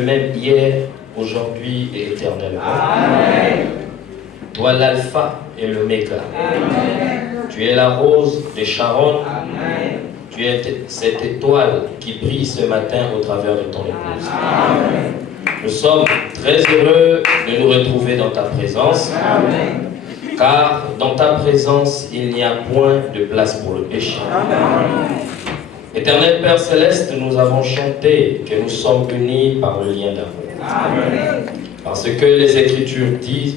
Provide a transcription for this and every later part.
même hier, aujourd'hui et éternellement. Amen. Toi l'alpha et l'oméga. Tu es la rose de Sharon. Amen. Tu es cette étoile qui brille ce matin au travers de ton épouse. Amen. Nous sommes très heureux de nous retrouver dans ta présence. Amen. Car dans ta présence, il n'y a point de place pour le péché. Amen. Éternel Père Céleste, nous avons chanté que nous sommes unis par le lien d'amour. Amen. Parce que les Écritures disent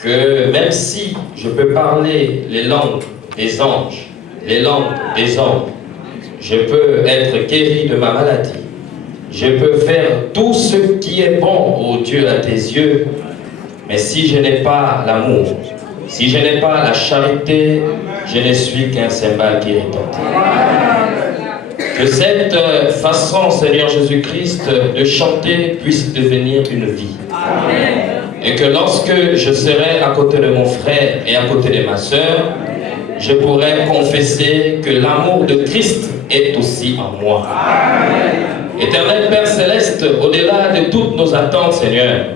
que même si je peux parler les langues des anges, les langues des hommes, je peux être guéri de ma maladie, je peux faire tout ce qui est bon, ô Dieu, à tes yeux, mais si je n'ai pas l'amour, si je n'ai pas la charité, je ne suis qu'un cymbale qui retentit. Que cette façon, Seigneur Jésus-Christ, de chanter puisse devenir une vie. Amen. Et que lorsque je serai à côté de mon frère et à côté de ma sœur, je pourrai confesser que l'amour de Christ est aussi en moi. Amen. Éternel Père Céleste, au-delà de toutes nos attentes, Seigneur,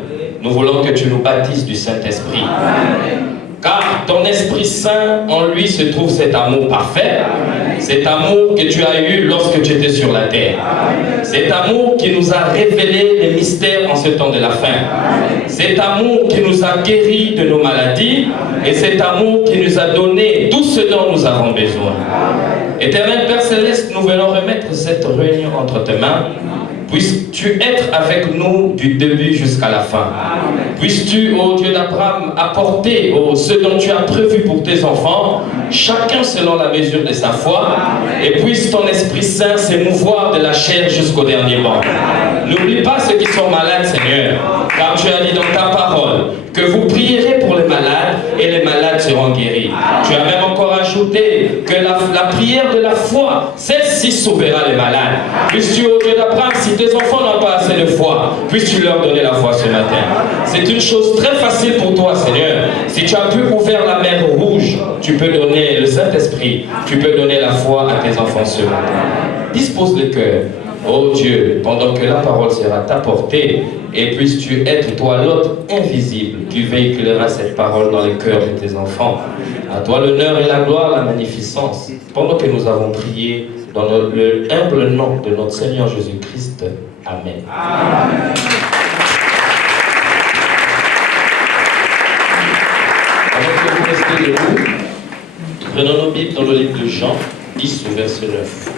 nous voulons que tu nous baptises du Saint-Esprit. Amen. Car ton Esprit Saint, en lui se trouve cet amour parfait. Amen. Cet amour que tu as eu lorsque tu étais sur la terre. Amen. Cet amour qui nous a révélé les mystères en ce temps de la fin. Amen. Cet amour qui nous a guéris de nos maladies. Amen. Et cet amour qui nous a donné tout ce dont nous avons besoin. Amen. Éternel Père Céleste, nous voulons remettre cette réunion entre tes mains. Puisses-tu être avec nous du début jusqu'à la fin. Amen. Puisses-tu, ô Dieu d'Abraham, apporter ce dont tu as prévu pour tes enfants, chacun selon la mesure de sa foi. Amen. Et puisse ton Esprit Saint s'émouvoir de la chair jusqu'au dernier banc. N'oublie pas ceux qui sont malades, Seigneur, car tu as dit dans ta parole que vous prierez pour les malades et les malades seront guéris. Amen. Tu as même encore ajouté que la prière de la foi, celle-ci sauvera les malades. Puisses-tu, ô Dieu d'Abraham, si tes enfants n'ont pas assez de foi, puisses-tu leur donner la foi ce matin. C'est une chose très facile pour toi, Seigneur. Si tu as pu ouvrir la mer rouge, tu peux donner le Saint-Esprit, tu peux donner la foi à tes enfants ce matin. Dispose le cœur, ô Dieu, pendant que la parole sera apportée, et puisses-tu être toi l'autre invisible qui véhiculera cette parole dans les cœurs de tes enfants. À toi l'honneur et la gloire, la magnificence, pendant que nous avons prié dans le humble nom de notre Seigneur Jésus-Christ. Amen. Amen. Avant que vous restez debout, prenons nos Bibles dans le livre de Jean 10 au verset 9.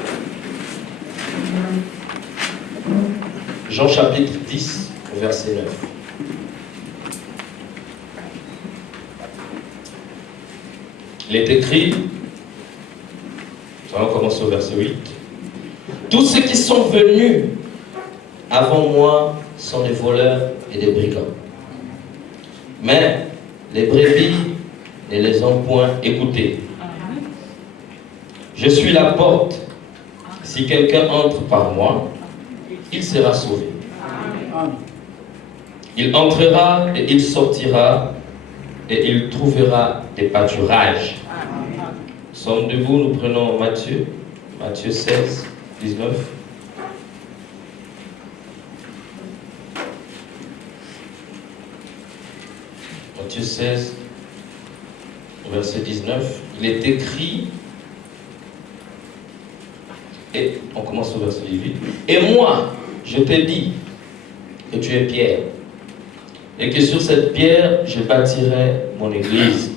Jean chapitre 10 au verset 9. Il est écrit, nous allons commencer au verset 8. Tous ceux qui sont venus avant moi sont des voleurs et des brigands. Mais les brebis ne les ont point écoutés. Je suis la porte. Si quelqu'un entre par moi, il sera sauvé. Il entrera et il sortira et il trouvera des pâturages. Nous sommes debout, nous prenons Matthieu 16, 19. Matthieu 16, verset 19. Il est écrit, et on commence au verset 18. Et moi, je t'ai dit que tu es Pierre, et que sur cette pierre, je bâtirai mon église,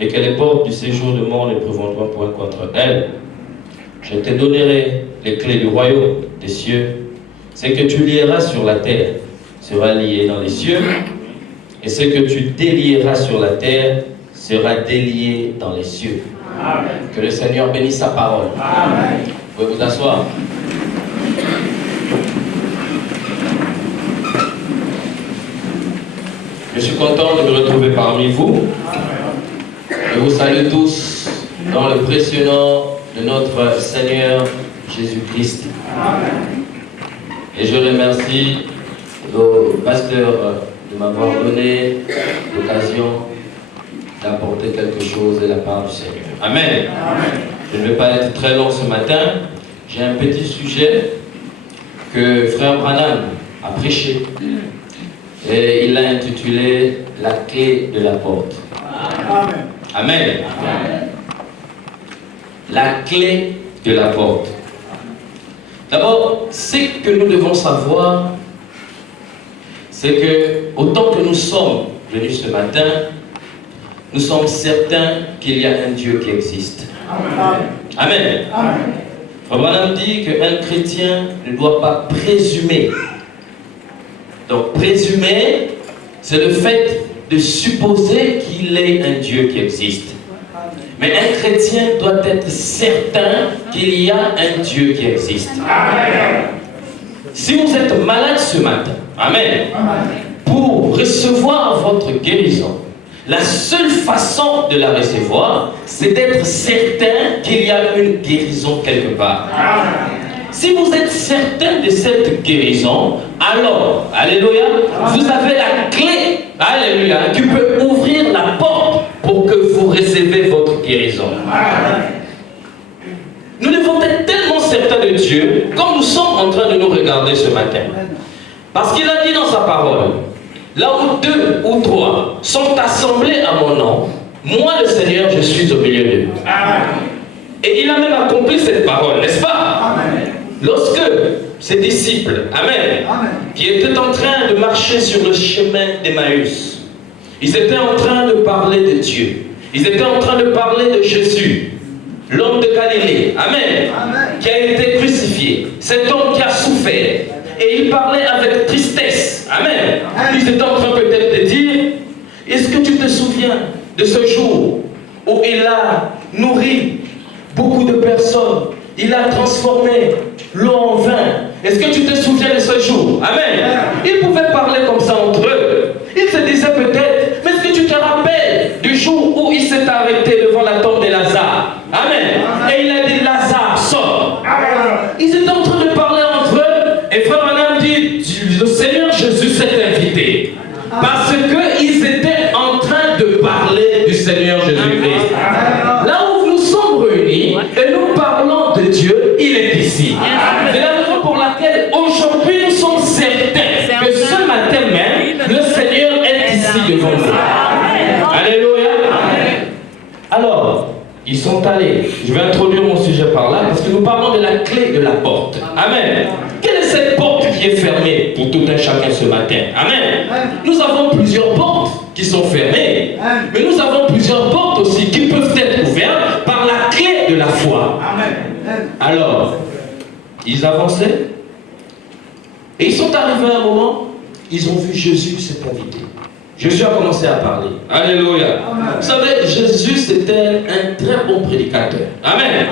et que les portes du séjour de mort ne prévaudront point contre elle. Je te donnerai les clés du royaume des cieux. Ce que tu lieras sur la terre sera lié dans les cieux, et ce que tu délieras sur la terre sera délié dans les cieux. Amen. Que le Seigneur bénisse sa parole. Amen. Vous pouvez vous asseoir. Je suis content de me retrouver parmi vous. Je vous salue tous dans le précieux nom de notre Seigneur Jésus-Christ. Et je remercie le pasteur de m'avoir donné l'occasion d'apporter quelque chose de la part du Seigneur. Amen. Amen. Je ne vais pas être très long ce matin. J'ai un petit sujet que Frère Branham à prêcher. Et il l'a intitulé « La clé de la porte ». Amen. Amen. Amen. La clé de la porte. D'abord, ce que nous devons savoir, c'est que autant que nous sommes venus ce matin, nous sommes certains qu'il y a un Dieu qui existe. Amen. Amen. Amen. Abraham dit qu'un chrétien ne doit pas présumer. Donc présumer, c'est le fait de supposer qu'il est un Dieu qui existe. Mais un chrétien doit être certain qu'il y a un Dieu qui existe. Amen. Si vous êtes malade ce matin, amen, pour recevoir votre guérison, la seule façon de la recevoir, c'est d'être certain qu'il y a une guérison quelque part. Amen. Si vous êtes certain de cette guérison, alors, alléluia, vous avez la clé, alléluia, qui peut ouvrir la porte pour que vous recevez votre guérison. Amen. Nous devons être tellement certains de Dieu, comme nous sommes en train de nous regarder ce matin. Parce qu'il a dit dans sa parole, là où 2 ou 3 sont assemblés à mon nom, moi le Seigneur, je suis au milieu d'eux. Et il a même accompli cette parole, n'est-ce pas? Amen. Lorsque ses disciples, amen, qui étaient en train de marcher sur le chemin d'Emmaüs, ils étaient en train de parler de Dieu. Ils étaient en train de parler de Jésus, l'homme de Galilée, amen, qui a été crucifié, cet homme qui a souffert. Et il parlait avec tristesse, amen. Ils étaient en train peut-être de dire, est-ce que tu te souviens de ce jour où il a nourri beaucoup de personnes? Il a transformé l'eau en vin. Est-ce que tu te souviens de ce jour? Amen. Ils pouvaient parler comme ça entre eux. Ils se disaient peut-être, mais est-ce que tu te rappelles du jour où il s'est arrêté devant la tombe de Lazare? Amen. Et il a dit, Lazare, sort. Ils étaient en train de parler entre eux. Et frère Madame dit, le Seigneur Jésus s'est invité. Parce qu'ils étaient en train de parler du Seigneur Jésus-Christ. Là où nous sommes réunis et nous parlons de Dieu, il est ici. C'est la raison pour laquelle aujourd'hui nous sommes certains que ce matin même, le Seigneur est ici devant nous. Alléluia. Alors, ils sont allés. Je vais introduire mon sujet par là parce que nous parlons de la clé de la porte. Amen. Quelle est cette porte qui est fermée pour tout un chacun ce matin? Amen. Nous avons plusieurs portes qui sont fermées, mais nous avons plusieurs portes aussi qui peuvent être ouvertes par la clé de la foi. Alors, ils avançaient et ils sont arrivés à un moment, ils ont vu Jésus s'est invité. Jésus a commencé à parler. Alléluia. Vous savez, Jésus c'était un très bon prédicateur. Amen.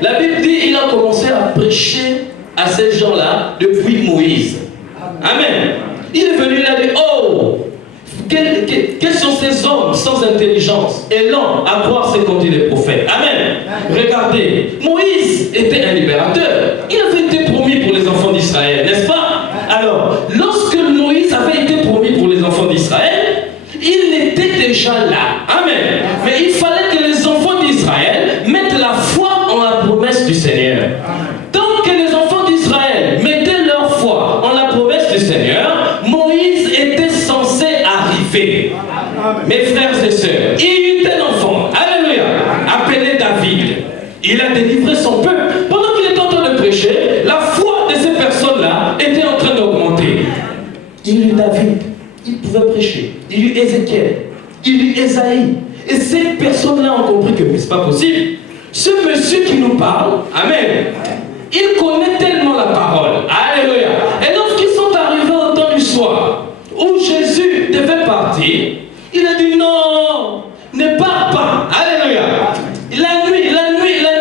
La Bible dit qu'il a commencé à prêcher à ces gens-là depuis Moïse. Amen. Il est venu, il a dit, oh, quels sont ces hommes sans intelligence et lents à croire ce qu'ont dit les prophètes. Amen. Regardez, Moïse était un libérateur. Il avait été promis pour les enfants d'Israël, n'est-ce pas? Alors, lorsque Moïse avait été promis pour les enfants d'Israël, il était déjà là. Amen. Mais il fallait que les enfants d'Israël mettent la foi en la promesse du Seigneur. Tant que les enfants d'Israël mettaient leur foi en la promesse du Seigneur, Moïse était censé arriver. Mes frères et sœurs, il y eut un enfant, alléluia, appelé David. Il a délivré son peuple. Pendant qu'il était en train de prêcher, la foi de ces personnes-là était en train d'augmenter. Il y eut David, il pouvait prêcher. Il y eut Ézéchiel, il y eut Ésaïe. Et ces personnes-là ont compris que ce n'est pas possible. Ce monsieur qui nous parle, amen, il connaît tellement la parole. Alléluia. Et lorsqu'ils sont arrivés au temps du soir, où Jésus devait partir, il a dit non, ne pars pas. Alléluia. La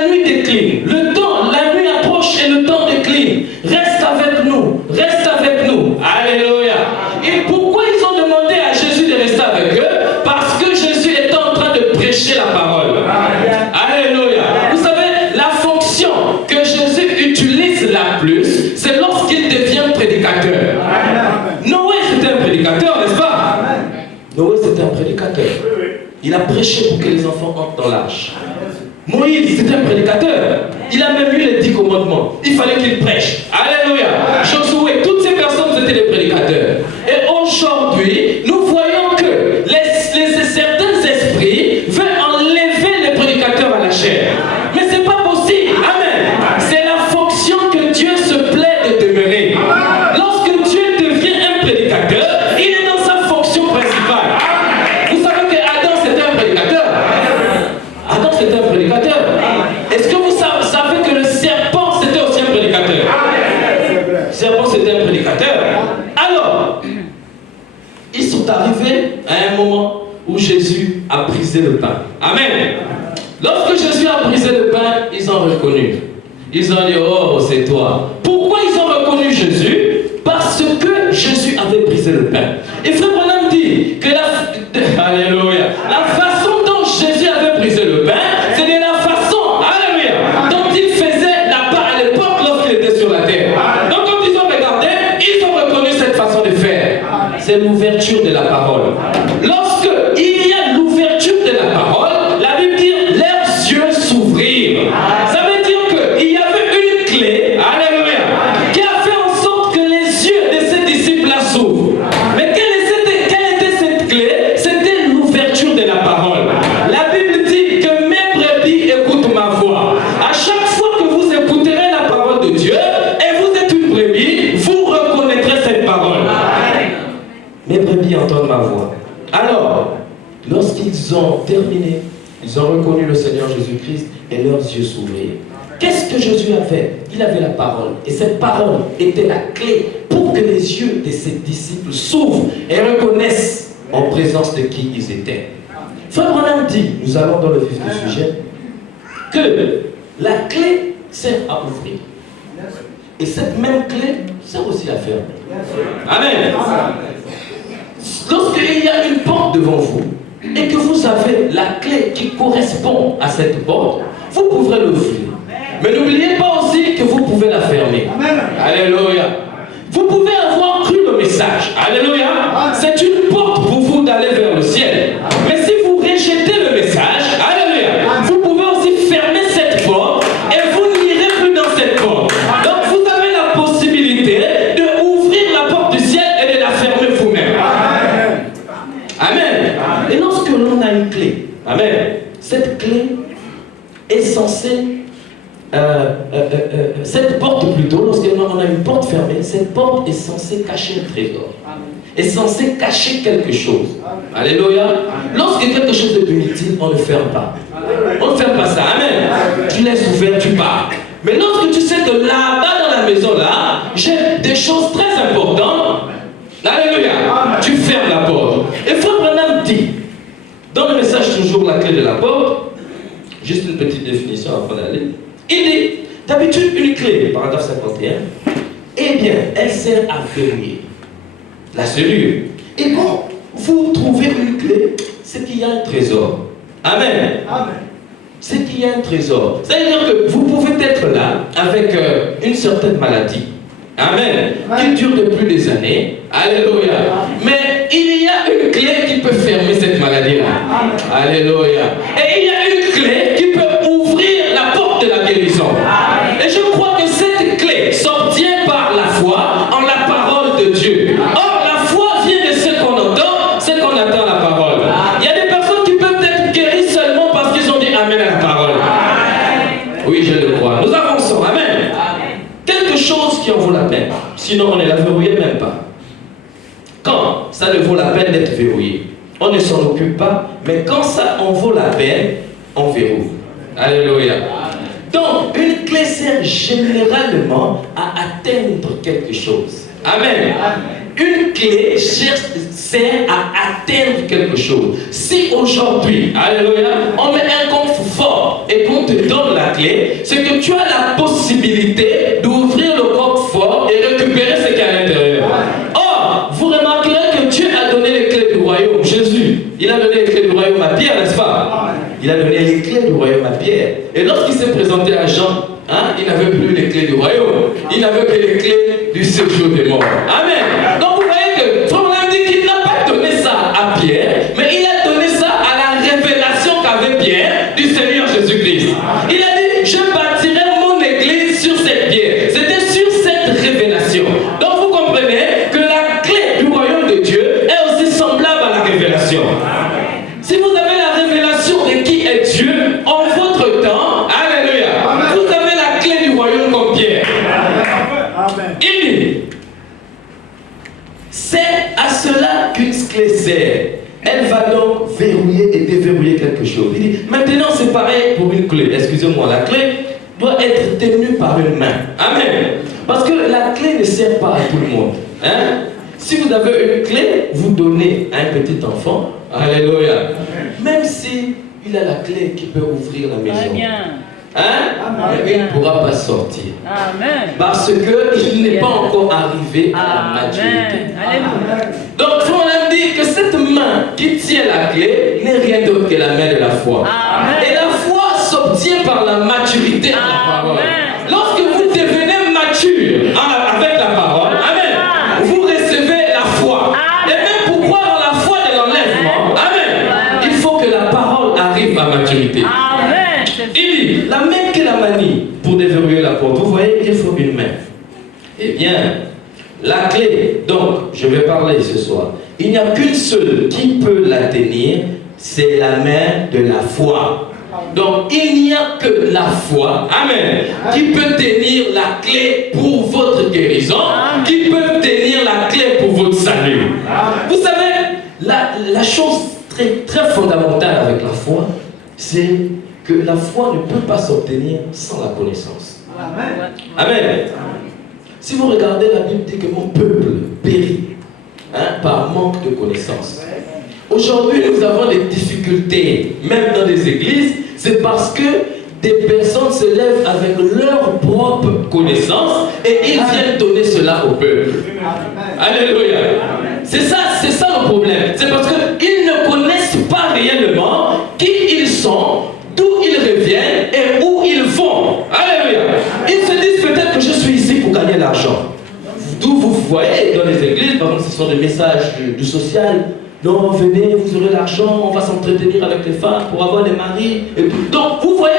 nuit décline. La nuit approche et le temps décline. Reste avec nous. Reste avec nous. Alléluia. Et pourquoi ils ont demandé à Jésus de rester avec eux? Parce que Jésus était en train de prêcher la parole. Alléluia. Vous savez, la fonction que Jésus utilise la plus, c'est lorsqu'il devient prédicateur. Noé c'était un prédicateur, n'est-ce pas? Noé c'était un prédicateur. Il a prêché pour que les enfants entrent dans l'arche. Moïse c'était un prédicateur. Il a même eu les 10 commandements. Il fallait qu'il prêche. Alléluia. Josué, toutes ces personnes vous étiez des prédicateurs. Et aujourd'hui, nous voyons que certains esprits veulent enlever les prédicateurs à la chair. Mais ce n'est pas possible. Amen. C'est la fonction que Dieu se plaît de demeurer. Lorsque Dieu devient un prédicateur, il est dans sa fonction principale. Vous savez que Adam c'était un prédicateur. Adam c'était un prédicateur. Est-ce que vous savez que le serpent c'était aussi un prédicateur? Le serpent c'était un prédicateur. Alors, ils sont arrivés à un moment où Jésus a brisé le pain. Amen. Lorsque Jésus a brisé le pain, ils ont reconnu. Ils ont dit, oh, c'est toi. Pourquoi ils ont reconnu Jésus? Parce que Jésus avait brisé le pain. Et Frère Branham dit que Alléluia, la façon dont Jésus avait brisé le pain, c'était la façon, Alléluia, dont il faisait la part à l'époque lorsqu'il était sur la terre. Donc quand ils ont regardé, ils ont reconnu cette façon de faire. C'est l'ouverture de la parole. Lorsque il y a l'ouverture de la parole, la Bible dit leurs yeux s'ouvrirent. Ça veut dire qu'il y avait une clé, Alléluia, qui a fait en sorte que les yeux de ces disciples-là s'ouvrent. Mais quelle était cette clé? C'était l'ouverture de la parole. La Bible dit que mes brebis écoutent ma voix. À chaque fois que vous écouterez la parole de Dieu et vous êtes une brebis, vous reconnaîtrez cette parole. Mes brebis entendent ma voix. Alors, lorsqu'ils ont terminé, ils ont reconnu le Seigneur Jésus-Christ et leurs yeux s'ouvrirent. Qu'est-ce que Jésus avait? Il avait la parole. Et cette parole était la clé pour que les yeux de ses disciples s'ouvrent et reconnaissent en présence de qui ils étaient. Frère Branham dit, nous allons dans le vif du sujet, que la clé sert à ouvrir. Et cette même clé sert aussi à fermer. Amen. Lorsqu'il y a une porte devant vous et que vous avez la clé qui correspond à cette porte, vous pourrez l'ouvrir. Mais n'oubliez pas aussi que vous pouvez la fermer. Alléluia. Vous pouvez avoir cru le message. Alléluia. C'est une porte pour vous d'aller vers le ciel. Mais si vous rejetez le message, alléluia, vous pouvez aussi fermer cette porte et vous n'irez plus dans cette porte. Donc vous avez la possibilité de ouvrir la porte du ciel et de la fermer vous-même. Amen. Et lorsque l'on a une clé, amen, cette clé est censée, cette porte plutôt, lorsqu'on a une porte fermée, cette porte est censée cacher un trésor, est censée cacher quelque chose. Alléluia. Lorsque quelque chose est inutile, on ne ferme pas. On ne ferme pas ça. Amen. Tu laisses ouvert, tu pars. Mais lorsque tu sais que là-bas dans la maison, là, j'ai des choses très importantes, alléluia, tu fermes la porte. Et Frère Branham dit, dans le message toujours la clé de la porte, juste une petite définition avant d'aller, il dit, d'habitude une clé, paragraphe 51, eh bien, elle sert à verrouiller la serrure. Et quand vous trouvez une clé, c'est qu'il y a un trésor. Amen. Amen. C'est qu'il y a un trésor. C'est-à-dire que vous pouvez être là avec une certaine maladie. Amen. Qui dure depuis des années. Alléluia. Mais il y a une clé qui peut fermer cette maladie-là. Alléluia. Et il y a une clé qui peut ouvrir la porte de la guérison. Et je crois que cette clé s'obtient par la foi en la parole de Dieu. Or, la foi vient de ce qu'on entend, ce qu'on attend la parole. Il y a des personnes qui peuvent être guéries seulement parce qu'ils ont dit Amen à la parole. Oui, je le crois. Nous avançons. Amen. Quelque chose qui en vaut la peine. Sinon, on ne la verrouille même pas. Quand ça ne vaut la peine d'être verrouillé, on ne s'en occupe pas. Mais quand ça en vaut la peine, on verrouille. Alléluia. Donc, une clé sert généralement à atteindre quelque chose. Amen. Une clé sert à atteindre quelque chose. Si aujourd'hui, alléluia, on met un coffre fort et qu'on te donne la clé, c'est que tu as la possibilité d'ouvrir le coffre fort et récupérer ce qu'il y a à l'intérieur. Or, vous remarquerez que Dieu a donné les clés du royaume. Jésus, il a donné les clés du royaume à Pierre, n'est-ce pas? Il a donné les clés du royaume à Pierre. Et lorsqu'il s'est présenté à Jean, il n'avait plus les clés du royaume. Il n'avait que les clés du séjour des morts. Amen. Donc vous voyez que Frère Branham dit qu'il n'a pas donné ça à Pierre, mais il a donné ça à la révélation qu'avait Pierre du Seigneur Jésus-Christ. Il a dit, je bâtirai mon église sur cette pierre. C'était sur cette révélation. Donc vous comprenez, C'est à cela qu'une clé sert. Elle va donc verrouiller et déverrouiller quelque chose. Il dit, maintenant c'est pareil pour une clé. Excusez-moi, la clé doit être tenue par une main. Amen. Parce que la clé ne sert pas à tout le monde. Hein? Si vous avez une clé, vous donnez à un petit enfant. Alléluia. Même si il a la clé qui peut ouvrir la maison. Hein? Mais il ne pourra pas sortir. Amen. Parce qu'il n'est pas encore arrivé à la maturité. Alléluia. Donc, on a dit que cette main qui tient la clé n'est rien d'autre que la main de la foi. Amen. Et la foi s'obtient par la maturité de la parole. Lorsque vous devenez mature avec la parole, amen, vous recevez la foi. Et même pour croire en la foi de l'enlèvement, amen, il faut que la parole arrive à maturité. Il dit, la main qui la manie pour déverrouiller la porte, vous voyez, il faut une main. Eh bien, la clé, donc, je vais parler ce soir. Il n'y a qu'une seule qui peut la tenir, c'est la main de la foi. Donc, il n'y a que la foi, amen, qui peut tenir la clé pour votre guérison, qui peut tenir la clé pour votre salut. Vous savez, la chose très, très fondamentale avec la foi, c'est que la foi ne peut pas s'obtenir sans la connaissance. Amen. Amen. Si vous regardez, la Bible dit que mon peuple périt par manque de connaissance. Aujourd'hui, nous avons des difficultés, même dans les églises, c'est parce que des personnes se lèvent avec leur propre connaissance et ils viennent donner cela au peuple. Alléluia. C'est ça le problème. C'est parce qu'ils ne connaissent pas réellement qui ils sont, d'où ils reviennent et où ils vont. Alléluia. Ils se disent peut-être que je suis ici pour gagner l'argent. D'où vous voyez dans les églises, par exemple, ce sont des messages du social. Non, venez, vous aurez l'argent, on va s'entretenir avec les femmes pour avoir des maris. Et tout. Donc, vous voyez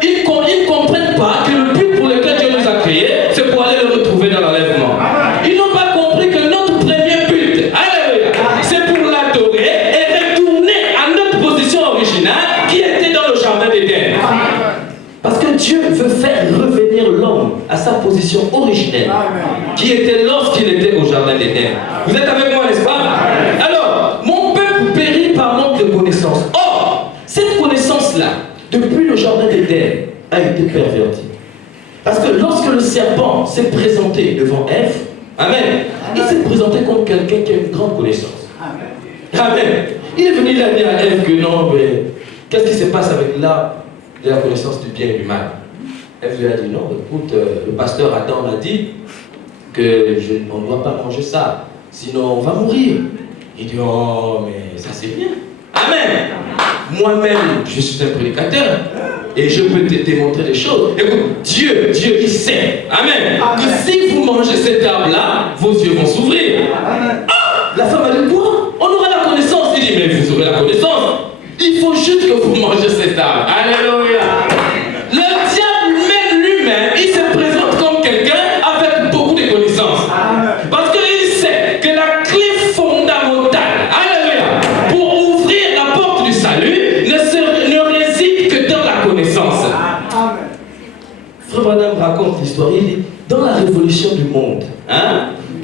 qu'ils ne comprennent pas que le but pour lequel Dieu nous a créés, c'est pour aller le retrouver dans l'enlèvement. Ils n'ont pas compris que notre premier but, alléluia, c'est pour l'adorer et retourner à notre position originale qui était dans le jardin d'Éden. Parce que Dieu veut faire revenir l'homme à sa position originelle, qui était lorsqu'il était au jardin d'Éden. Vous êtes avec moi, n'est-ce pas? Alors, mon peuple périt par manque de connaissance. Or, cette connaissance-là, depuis le jardin d'Éden, a été pervertie. Parce que lorsque le serpent s'est présenté devant Ève, amen, il s'est présenté comme quelqu'un qui a une grande connaissance. Amen. Il est venu, il a dit à Ève que non, mais qu'est-ce qui se passe avec l'arbre de la connaissance du bien et du mal? Ève lui a dit non, écoute, le pasteur Adam m'a dit qu'on ne doit pas manger ça, sinon on va mourir. Il dit oh, mais ça c'est bien. Amen. Moi-même, je suis un prédicateur et je peux te démontrer des choses. Écoute, Dieu, il sait. Amen. Que si vous mangez cet arbre-là, vos yeux vont s'ouvrir. Ah, la femme a dit quoi? On aura la connaissance. Il dit mais vous aurez la connaissance. Il faut juste que vous mangez cet arbre. Alléluia. Le diable même lui-même, il se présente comme quelqu'un avec beaucoup de connaissances. Parce qu'il sait que la clé fondamentale, alléluia, pour ouvrir la porte du salut ne réside que dans la connaissance. Frère Branham raconte l'histoire. Il dit, dans la révolution du monde,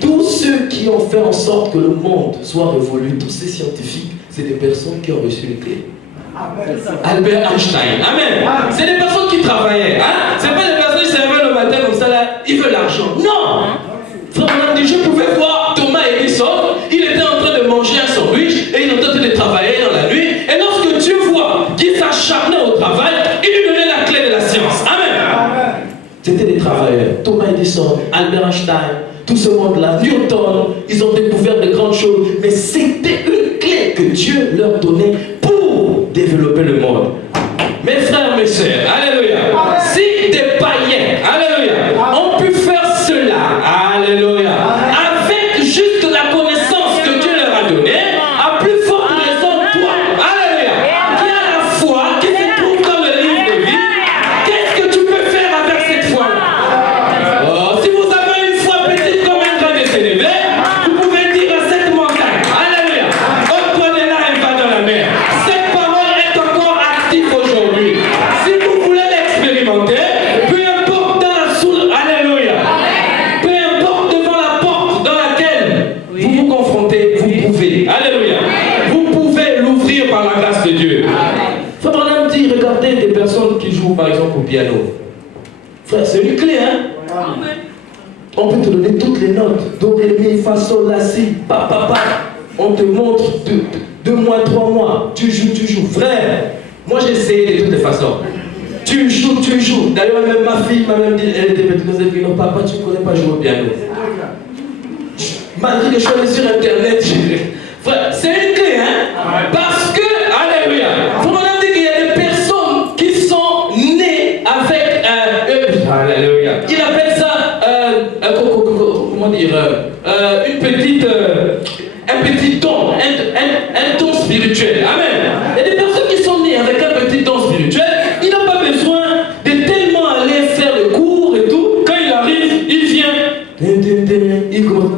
tous ceux qui ont fait en sorte que le monde soit révolu, tous ces scientifiques, c'est des personnes qui ont reçu une clé. Albert Einstein. Amen. C'est des personnes qui travaillaient. C'est pas des personnes qui se réveillent le matin comme ça là, ils veulent l'argent. Non. Frère, dit, je pouvais voir Thomas Edison, il était en train de manger un sandwich et il était en train de travailler dans la nuit. Et lorsque Dieu voit qu'il s'acharnait au travail, il lui donnait la clé de la science. Amen. C'était des travailleurs. Thomas Edison, Albert Einstein, tout ce monde-là, Newton, ils ont découvert de grandes choses. Mais c'était une clé que Dieu leur donnait pour développer le monde. Mes frères, mes sœurs, alléluia. Si des païens, alléluia, ont pu faire cela, alléluia, avec juste la connaissance que Dieu leur a donnée, à plus forte raison, toi, alléluia, qui a la foi, qui se trouve dans le livre de vie, qu'est-ce que tu peux faire avec cette foi-là? Oh, si vous avez une foi petite comme un grain de sénévé, vous pouvez dire à cette montagne, alléluia, ôte-toi de là et va dans la mer. Cette parole est encore active aujourd'hui. Si vous voulez l'expérimenter, peu importe dans la source, alléluia, peu importe devant la porte dans laquelle vous vous Alléluia. Vous pouvez l'ouvrir par la grâce de Dieu. Frère Branham dit, regardez des personnes qui jouent par exemple au piano. Frère, c'est une clé, hein? Amen. On peut te donner toutes les notes. Do, ré, mi, fa, sol, la, si, pa, pa, pa. On te montre 2 mois, 3 mois. Tu joues. Frère, moi j'ai essayé de toutes les façons. Tu joues. D'ailleurs, même ma fille m'a même dit, elle était petite, elle dit, non, papa, tu ne connais pas jouer au piano. Malgré que je suis allé sur Internet, frère, c'est une clé, hein? Parce que, alléluia, faut m'en dire qu'il y a des personnes qui sont nées avec, alléluia, il appelle ça, comment dire, un petit don, un don spirituel. Amen. Il y a des personnes qui sont nées avec un petit don spirituel, ils n'ont pas besoin de tellement aller faire le cours et tout. Quand il arrive, il vient, il commence,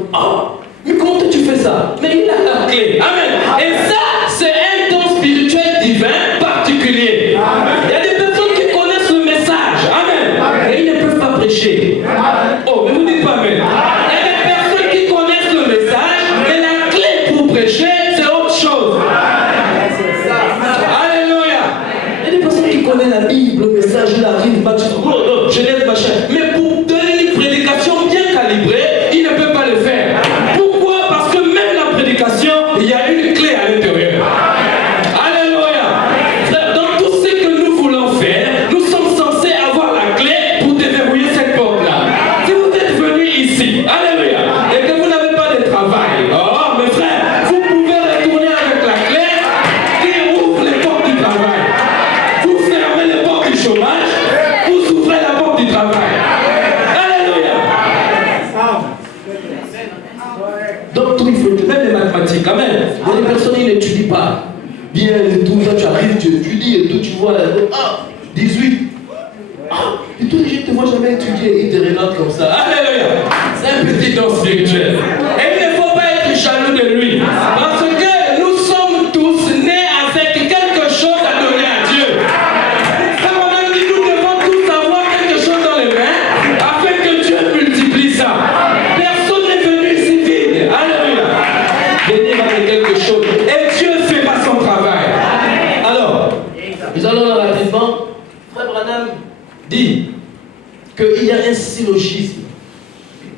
mais comment tu fais ça? Mais il a la clé. Amen. Et ça, c'est un don spirituel divin particulier. Il y a des personnes qui connaissent le message. Amen. Et ils ne peuvent pas prêcher. Oh, mais vous dites pas amen. Il y a des personnes qui connaissent le message, mais la clé pour prêcher, c'est autre chose. Alléluia. Il y a des personnes qui connaissent la Bible, le message, il arrive, Genèse, machin. Mais pour donner une prédication bien calibrée, il ne peut pas le faire. Pourquoi? Parce que même la prédication, il y a une clé à l'intérieur. Alléluia. Dans tout ce que nous voulons faire, nous sommes censés avoir la clé pour déverrouiller cette porte-là. Si vous êtes venu ici, alléluia, et que vous n'avez pas de travail, oh mes frères, vous pouvez retourner avec la clé qui ouvre les portes du travail. Vous fermez les portes du chômage, vous ouvrez la porte du travail. Alléluia. Donc tout il faut même les mathématiques, amen. Il y a des personnes qui n'étudient pas bien et tout, toi tu arrives, tu étudies et tout, tu vois, 18. Et tous les gens ne te voient jamais étudier, ils te regardent comme ça. Alléluia. C'est un petit don spirituel. Et il ne faut pas être jaloux de lui. Parce que nous sommes tous nés avec quelque chose à donner à Dieu. Ça on a dit, nous devons tous avoir quelque chose dans les mains afin que Dieu multiplie ça. Personne n'est venu ici vide. Alléluia. Venir avec quelque chose. Et Dieu ne fait pas son travail. Alors, nous allons rapidement. Frère Branham dit qu'il y a un syllogisme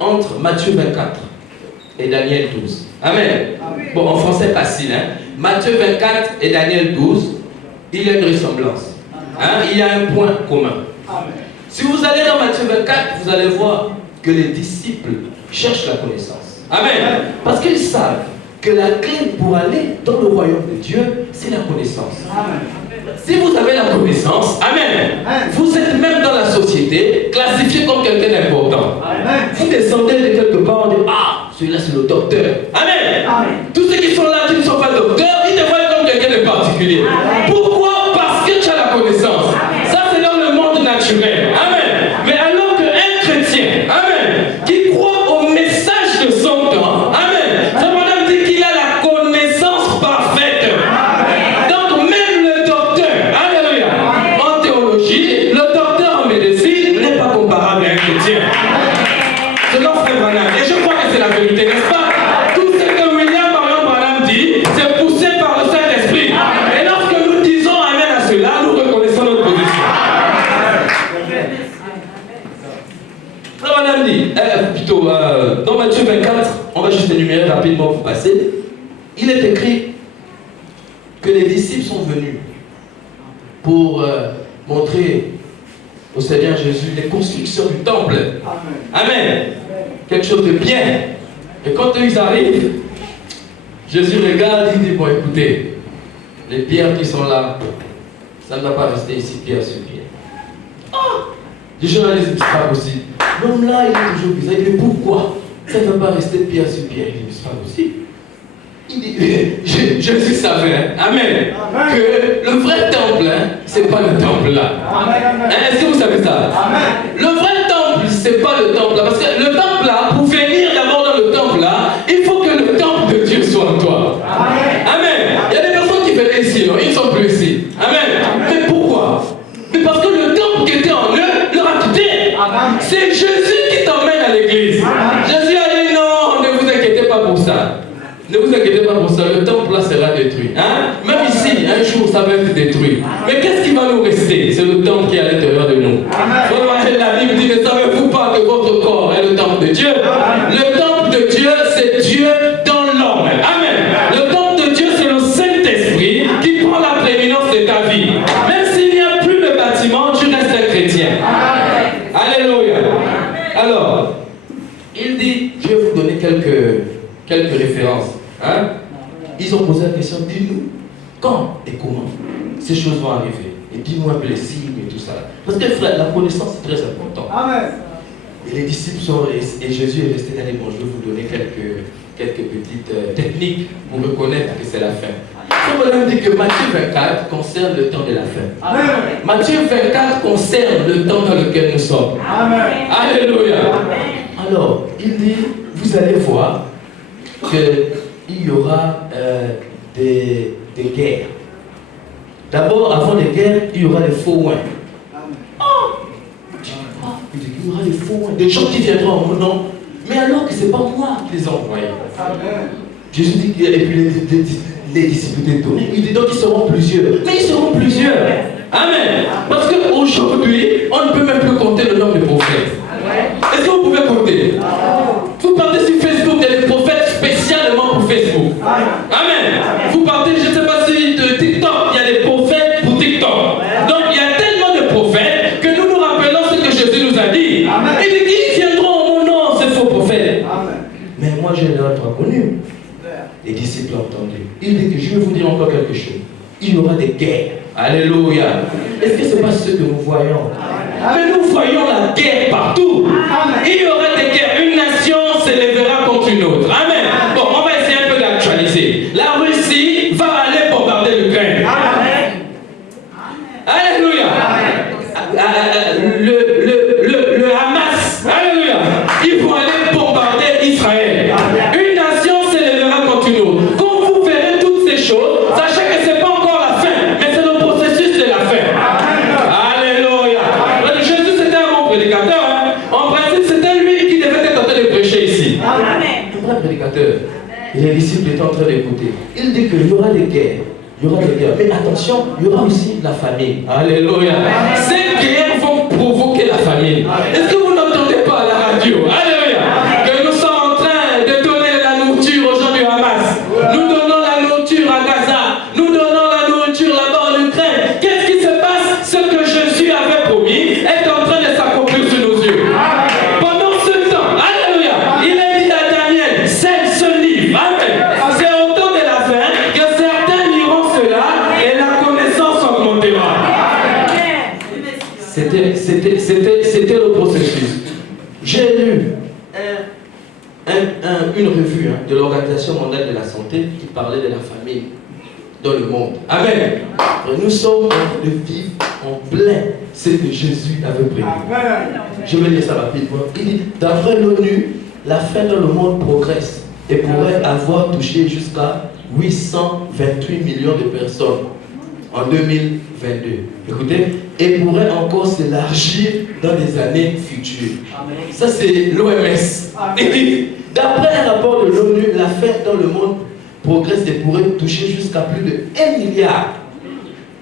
entre Matthieu 24 et Daniel 12. Amen. Bon, en français facile, hein. Matthieu 24 et Daniel 12, il y a une ressemblance. Hein? Il y a un point commun. Si vous allez dans Matthieu 24, vous allez voir que les disciples cherchent la connaissance. Amen. Parce qu'ils savent que la clé pour aller dans le royaume de Dieu, c'est la connaissance. Amen. Si vous avez la connaissance, amen, vous êtes même dans la société classifié comme quelqu'un d'important. Vous descendez de quelque part, on dit, celui-là c'est le docteur. Amen. Tous ceux qui sont là, qui ne sont pas docteurs, ils te voient comme quelqu'un de particulier. Pourquoi? Parce que tu as la connaissance. Ça c'est dans le monde naturel. Amen. Mais alors qu'un chrétien, amen, qui croit au message de son temps, amen, ça m'a dit qu'il a la connaissance parfaite. Donc même le docteur, alléluia, en théologie, le docteur en médecine n'est pas comparable à un chrétien. C'est notre frère Branham. Et je crois que c'est la vérité, n'est-ce pas? Tout ce que William Marion Branham dit, c'est poussé par le Saint-Esprit. Et lorsque nous disons amen à cela, nous reconnaissons notre position. Frère Branham dit, plutôt, dans Matthieu 24, on va juste énumérer rapidement pour passer. Il est écrit que les disciples sont venus pour montrer au Seigneur Jésus les constructions du temple. Amen. Quelque chose de bien. Et quand ils arrivent, Jésus regarde, il dit, bon écoutez, les pierres qui sont là, ça ne va pas rester ici pierre sur pierre. Les journalistes disent, c'est pas possible. L'homme là, il est toujours bizarre. Il dit, pourquoi ça ne va pas rester pierre sur pierre? Il dit, c'est pas possible. Il dit, Jésus savait, hein? Amen, que le vrai temple, hein, c'est pas le temple là. Est-ce que vous savez ça? Le vrai temple, c'est pas le temple là. Parce que le temple là, pour venir d'abord dans le temple là, il faut que le temple de Dieu soit en toi. Amen. Il y a des personnes qui venaient ici, non? Ils ne sont plus ici. Amen. Mais pourquoi? Mais parce que le temple qui était en eux leur a quitté. C'est Jésus qui t'emmène à l'église. Jésus a dit non, ne vous inquiétez pas pour ça. Ne vous inquiétez pas pour ça, le temple là sera détruit. Hein? Même ici, un jour, ça va être détruit. Mais qu'est-ce qui va nous rester? C'est le temple qui est à l'intérieur de nous. La Bible dit, ne savez-vous pas que votre corps est le temple de Dieu? Le temple de Dieu, c'est Dieu dans l'homme. Amen. Le temple de Dieu, c'est le Saint-Esprit qui prend la prééminence de ta vie. Même s'il n'y a plus de bâtiment, tu restes un chrétien. Alléluia. Alors, il dit, je vais vous donner quelques références. Hein? Ils ont posé la question, dis-nous quand et comment ces choses vont arriver. Et dis-nous un peu les signes et tout ça. Parce que frère, la connaissance est très importante. Amen. Et les disciples sont et Jésus est resté dans les bons. Je vais vous donner quelques petites techniques pour reconnaître que c'est la fin. Le problème dit que Matthieu 24 concerne le temps de la fin. Amen. Matthieu 24 concerne le temps dans lequel nous sommes. Amen. Alléluia. Amen. Alors, il dit, vous allez voir qu'il y aura des guerres. D'abord, avant les guerres, il y aura des faux oins. Il dit qu'il y aura des faux oins, des gens qui viendront en mon nom, mais alors que ce n'est pas moi qui les ai envoyés. Amen. Jésus dit, et puis les disciples d'étonner, il dit donc ils seront plusieurs. Mais ils seront plusieurs. Amen. Parce qu'aujourd'hui, on ne peut même plus compter le nombre de prophètes. Est-ce que vous pouvez compter? Vous partez sur Facebook, il y a des prophètes spécialement pour Facebook. Amen. Vous partez, je ne sais pas si de TikTok, il y a des prophètes pour TikTok. Donc il y a tellement de prophètes que nous nous rappelons ce que Jésus nous a dit. Il dit qu'ils viendront en mon nom, ces faux prophètes. Mais moi je l'ai pas connu. Les disciples ont entendu. Il dit que je vais vous dire encore quelque chose. Il y aura des guerres. Alléluia. Est-ce que ce n'est pas ce que nous voyons? Mais nous voyons la guerre partout. Il y aura des guerres. Une nation s'élèvera contre une autre. Amen. Bon, on va essayer un peu d'actualiser. La Russie va aller bombarder l'Ukraine. Alléluia. Le Hamas, alléluia, ils vont aller bombarder Israël. Une nation s'élèvera contre une autre. Quand vous verrez toutes ces choses, sachez que ce n'est pas encore la fin, mais c'est le processus de la fin. Alléluia. Jésus c'était un bon prédicateur. Hein? En principe, c'était lui qui devait être en train de prêcher ici. Un vrai prédicateur. Et les disciples étaient en train d'écouter. Il dit qu'il y aura des guerres. Il y aura des guerres. Mais attention, il y aura aussi la famine. Alléluia. Ces guerres vont provoquer la famine. Est-ce que vous n'entendez pas à la radio? Alléluia. Que nous sommes en train de donner la nourriture aux gens du Hamas. Nous donnons la nourriture à Gaza. Nous donnons la nourriture là-bas en Ukraine. Qu'est-ce qui se passe? Ce que Jésus avait promis est en train de s'accomplir sous nos yeux. Pendant ce temps, alléluia, il a dit à Daniel, scelle ce livre. Amen. C'est au temps de la fin que certains liront cela et la connaissance augmentera. C'était le processus. J'ai lu une revue de l'Organisation mondiale de la santé qui parlait de la famine dans le monde. Amen. Nous sommes en train de vivre en plein ce que Jésus avait prévu. Je vais lire ça rapidement. Il dit, d'après l'ONU, la faim dans le monde progresse et pourrait avoir touché jusqu'à 828 millions de personnes en 2022. Écoutez, et pourrait encore s'élargir dans les années futures. Ça, c'est l'OMS. D'après un rapport de l'ONU, la faim dans le monde progresse et pourrait toucher jusqu'à plus de 1 milliard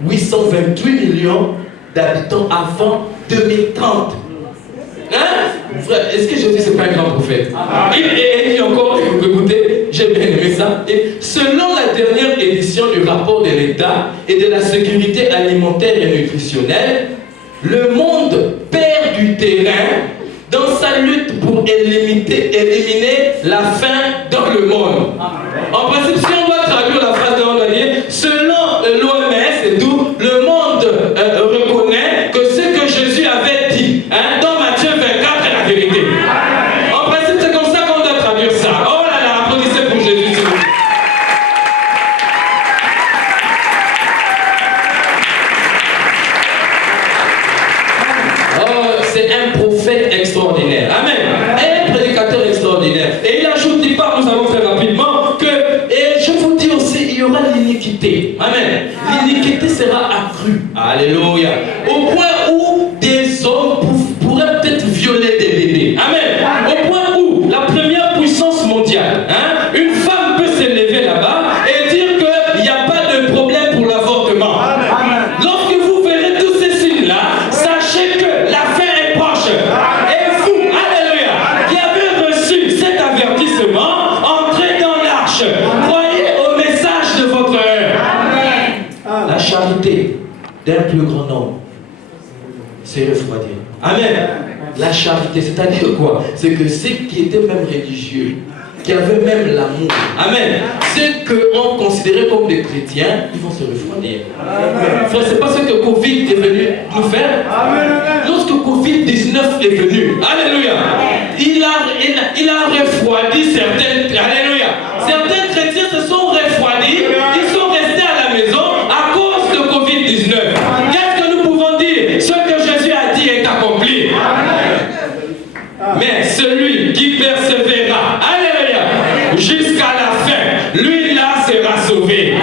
828 millions d'habitants avant 2030. Hein? Frère, est-ce que Jésus c'est pas un grand prophète? Il dit encore, écoutez, j'ai bien aimé ça. Et selon la dernière édition du rapport de l'État et de la sécurité alimentaire et nutritionnelle, le monde perd du terrain dans sa lutte pour éliminer la faim dans le monde. En principe, si on doit traduire la phrase de l'Angleterre, selon l'OMS et tout, le monde reconnaît que ce que Jésus avait dit dans Matthieu 24 est la vérité. En principe, c'est comme ça qu'on doit traduire ça. Oh là là, applaudissez pour Jésus, s'il vous plaît. Oh, c'est un prophète extraordinaire. Amen. Un prédicateur extraordinaire. Et il ajoute, il part, nous allons faire rapidement, que, et je vous dis aussi, il y aura l'iniquité. Amen. L'iniquité sera accrue. Alléluia. Au point où des hommes pourraient peut-être violer des bébés. Amen. Au point où la première puissance mondiale, une femme peut se clé d'un plus grand nombre, c'est refroidir. Amen. La charité, c'est-à-dire quoi? C'est que ceux qui étaient même religieux, qui avaient même l'amour, amen, ceux qu'on considérait comme des chrétiens, ils vont se refroidir. Frère, c'est pas ce que Covid est venu nous faire. Lorsque Covid-19 est venu, alléluia, il a refroidi certains, alléluia, certains chrétiens se sont refroidis, ils sont restés à la maison à cause de Covid-19. Qu'est-ce que nous pouvons dire? Ce que Jésus a dit est accompli. Mais celui qui persévérera, alléluia, jusqu'à la fin, lui là sera sauvé.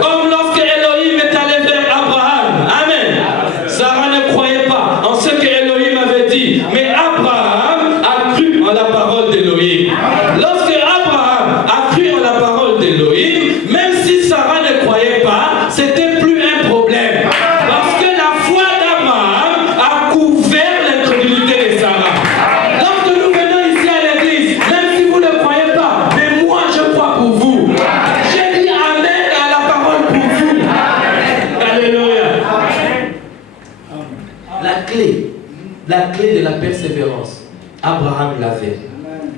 Comme lorsque Elohim est allé vers Abraham, amen. Sarah ne croyait pas en ce que Elohim avait dit, mais Abraham a cru en la parole d'Elohim. Lorsque Abraham a cru en la parole d'Elohim, même si Sarah ne croyait pas, c'était plus un problème. Parce que la foi d'Abraham a couvert l'incrédulité de Sarah. Lorsque nous venons ici à l'église, même si vous ne croyez pas, mais moi je crois pour vous. J'ai dit amen à la parole pour vous. Alléluia. La clé de la persévérance, Abraham l'avait.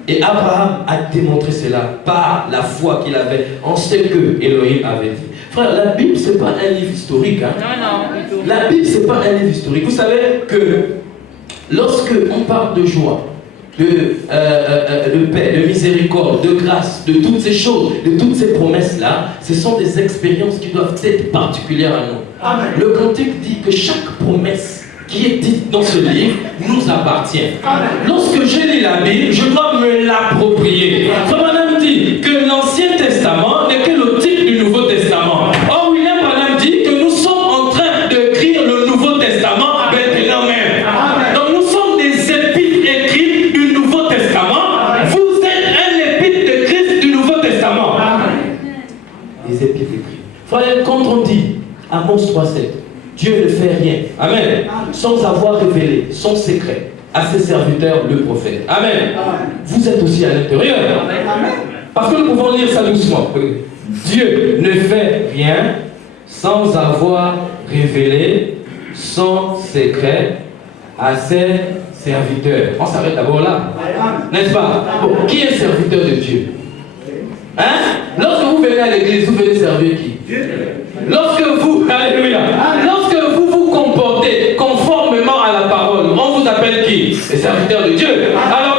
Et Abraham a démontré cela par la foi qu'il avait en ce que Elohim avait dit. Frère, la Bible, ce n'est pas un livre historique. Hein? Non. La Bible, ce n'est pas un livre historique. Vous savez que lorsque on parle de joie, de paix, de miséricorde, de grâce, de toutes ces choses, de toutes ces promesses-là, ce sont des expériences qui doivent être particulières à nous. Amen. Le Cantique dit que chaque promesse qui est dite dans ce livre nous appartient. Amen. Lorsque je lis la Bible, je dois me l'approprier. Frère Branham dit que l'Ancien Testament n'est que le titre du Nouveau Testament. Or, William Branham dit que nous sommes en train d'écrire le Nouveau Testament maintenant même. Amen. Donc nous sommes des épîtres écrites du Nouveau Testament. Amen. Vous êtes un épître de Christ du Nouveau Testament. Amen. Des épîtres écrites. Frère, quand on dit Amos 3:7, Dieu ne fait rien, amen, sans avoir révélé son secret à ses serviteurs, le prophète. Amen. Vous êtes aussi à l'intérieur. Parce que nous pouvons lire ça doucement. Dieu ne fait rien sans avoir révélé son secret à ses serviteurs. On s'arrête d'abord là. N'est-ce pas? Bon, qui est serviteur de Dieu? Hein? Lorsque vous venez à l'église, vous venez servir qui? Lorsque vous, alléluia, lorsque vous vous comportez conformément à la parole, on vous appelle qui? Les serviteurs de Dieu. Alors